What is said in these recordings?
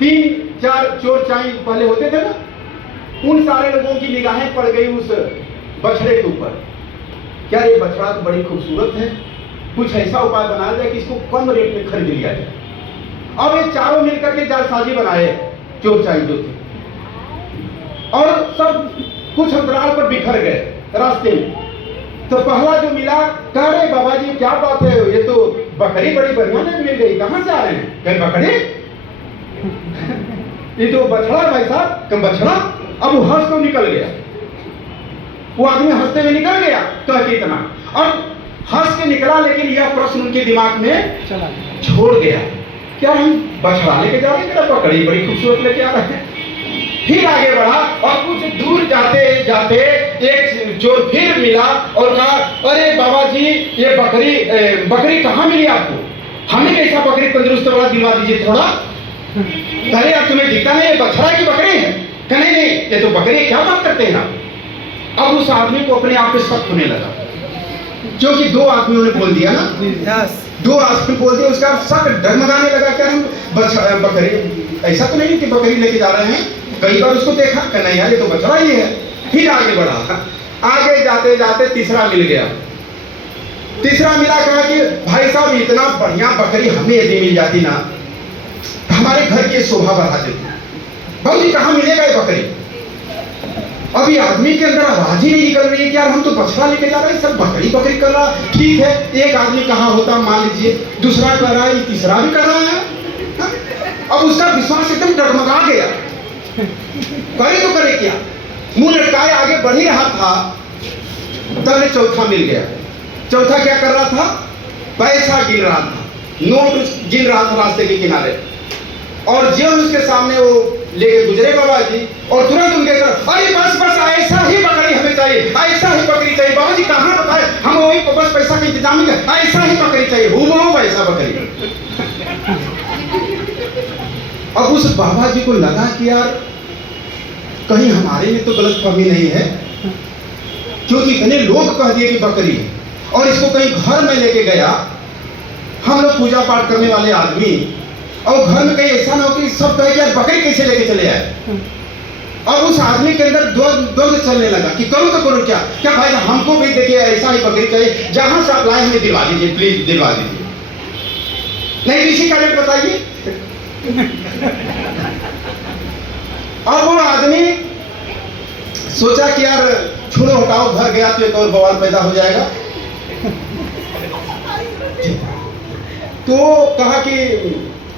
3-4 चोर चाई पहले होते थे ना, उन सारे लोगों की निगाहें पड़ गई उस बछड़े के ऊपर। क्या ये बछड़ा तो बड़ी खूबसूरत है, कुछ ऐसा उपाय बनाया जाए कि इसको कम रेट में खरीद लिया जाए। अब ये चारों मिलकर के जालसाजी बनाए, चोर चाई जो थे, और सब कुछ अंतराल पर बिखर गए रास्ते में। तो पहला जो मिला, कह रहे बाबा जी क्या बात है, ये तो बकरी बड़ी बढ़िया ने मिल गई, कहां से आ रहे हैं? कहीं बकरी ये तो बछड़ा भाई साहब, कम बछड़ा। अब वो हंस तो निकल गया, वो आदमी हंसते हुए निकल गया कह के इतना, और हंस के निकला, लेकिन यह प्रश्न उनके दिमाग में छोड़ गया, क्या हम बछड़ा लेके जा रहे हैं, बकरी बड़ी खूबसूरत लेके आ रहे हैं। फिर आगे बढ़ा और कुछ दूर जाते जाते एक चोर फिर मिला और कहा, अरे बाबा जी ये बकरी कहाँ मिली आपको? हमें कैसा बकरी तंदुरुस्त वाला दिलवा दीजिए थोड़ा। पहले अब तुम्हें दिखता है ये बछड़ा की बकरी है? कहने नहीं, ये तो बकरी, क्या बात करते हैं आप? अब उस आदमी को अपने आप पे शक होने लगा, क्योंकि 2 आदमियों ने बोल दिया ना, 2 आदमी बोल दिया, उसका शक डगमगाने लगा। क्या हम बकरी, ऐसा तो नहीं कि बकरी लेके जा रहे हैं? कई बार उसको देखा, नहीं यार ये तो बछड़ा ही है। फिर आगे बढ़ा, आगे जाते जाते तीसरा मिल गया। तीसरा मिला, कहा कि भाई साहब इतना बढ़िया बकरी हमें यदि मिल जाती ना, हमारे घर की शोभा बढ़ा देती। भाई कहाँ मिलेगा ये बकरी? अभी आदमी के अंदर आवाज ही नहीं निकल रही है कि यार हम तो बछड़ा लेके जा रहे हैं, सब बकरी बकरी कर रहा। ठीक है, एक आदमी कहाँ होता मान लीजिए, दूसरा कर रहा है, तीसरा भी कर रहा है। अब उसका विश्वास एकदम डगमगा गया, करे तो करे क्या, मुंह लटकाए आगे बढ़ ही रहा था, तब चौथा मिल गया। चौथा क्या कर रहा था? पैसा गिन रहा था, नोट गिन रहा था रास्ते के किनारे, और जो उसके सामने वो लेके गुजरे बाबा जी, और तुरंत उनके तरफ, अरे बस बस ऐसा ही बकरी हमें चाहिए, ऐसा ही बकरी चाहिए। बाबा जी कहाँ बताए, हम वही बस पैसा का इंतजाम ही कर, ऐसा ही बकरी चाहिए, हूबहू ऐसा बकरी। अब उस बाबा जी को लगा कि यार कहीं हमारे में तो गलतफहमी नहीं है, क्योंकि इतने लोग कह दिए कि बकरी है, और इसको कहीं घर में लेके गया, हम लोग पूजा पाठ करने वाले आदमी, और घर में कहीं ऐसा ना हो कि सब कहे कि यार बकरी कैसे लेके चले आए। और उस आदमी के अंदर द्वंद चलने लगा कि करूं तो करूं क्या? क्या भाई हमको भी देखिए ऐसा ही बकरी चाहिए, जहां से आप लाए हमें दिलवा दीजिए, प्लीज दिलवा दीजिए। नहीं किसी का रेट बताइए। अब वो आदमी सोचा कि यार छोड़ो हटाओ, घर गया तो एक और बवाल पैदा हो जाएगा। तो कहा कि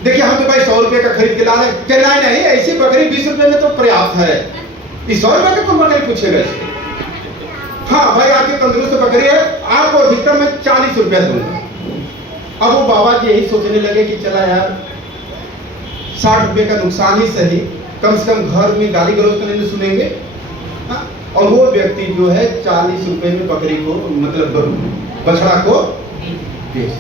देखिए हम तो भाई 100 रुपए का खरीद के ला रहे हैं। नहीं नहीं, ऐसी बकरी 20 रुपए में तो पर्याप्त है, इस 100 रुपए का कौन बकरी पूछेगा? हाँ भाई आपकी तंदुरुस्त बकरी है, आपको अधिकतम मैं 40 रुपया दूंगा। अब वो बाबा जी यही सोचने लगे कि चला यार 60 रुपए का नुकसान ही सही, कम से कम घर में गाली गलौज तो नहीं सुनेंगे। हाँ? और वो व्यक्ति जो है 40 रुपए में बकरी को, मतलब बछड़ा को बेच।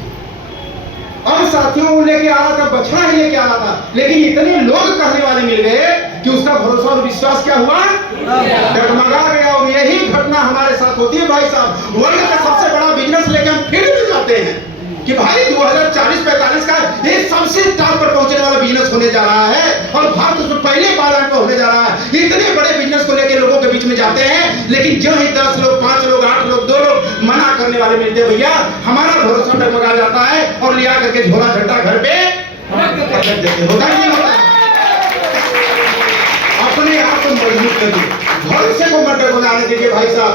और साथियों वो लेके आ रहा था, बछड़ा ही लेके आ रहा था, लेकिन इतने लोग कहने वाले मिल गए कि उसका भरोसा और विश्वास क्या हुआ? डगमगा गया। और यही घटना हमारे साथ होती है भाई साहब। वर्ल्ड का सबसे बड़ा बिजनेस लेके हम फिर भी जाते हैं कि भाई 2040-45 का ये सबसे टॉप पर पहुंचने वाला बिजनेस होने जा रहा है, और भारत उसमें पहले 12 अंक होने जा रहा है। इतने बड़े बिजनेस को लेकर लोगों के बीच में जाते हैं, लेकिन जो ही 10 लोग, 5 लोग, 8 लोग, 2 लोग मना करने वाले मिलते हैं, भैया हमारा भरोसा डगमगा जाता है और लिया करके झोला झट्टा घर पे होता ही नहीं होता। अपने आप को मजबूत करिए, भरोसे को मत डगमगाने दीजिए भाई साहब।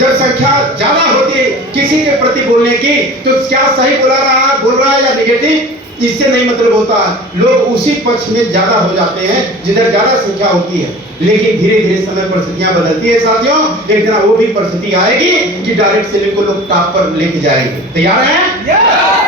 जब संख्या ज्यादा होती है किसी के प्रति बोलने की, तो क्या सही बोल रहा है या नेगेटिव, इससे नहीं मतलब होता। लोग उसी पक्ष में ज्यादा हो जाते हैं जिधर ज्यादा संख्या होती है, लेकिन धीरे धीरे समय परिस्थितियां बदलती है साथियों। एक दिन वो भी परिस्थिति आएगी कि डायरेक्ट सेलिंग को लोग टॉप पर लेके जाएंगे। तैयार हैं?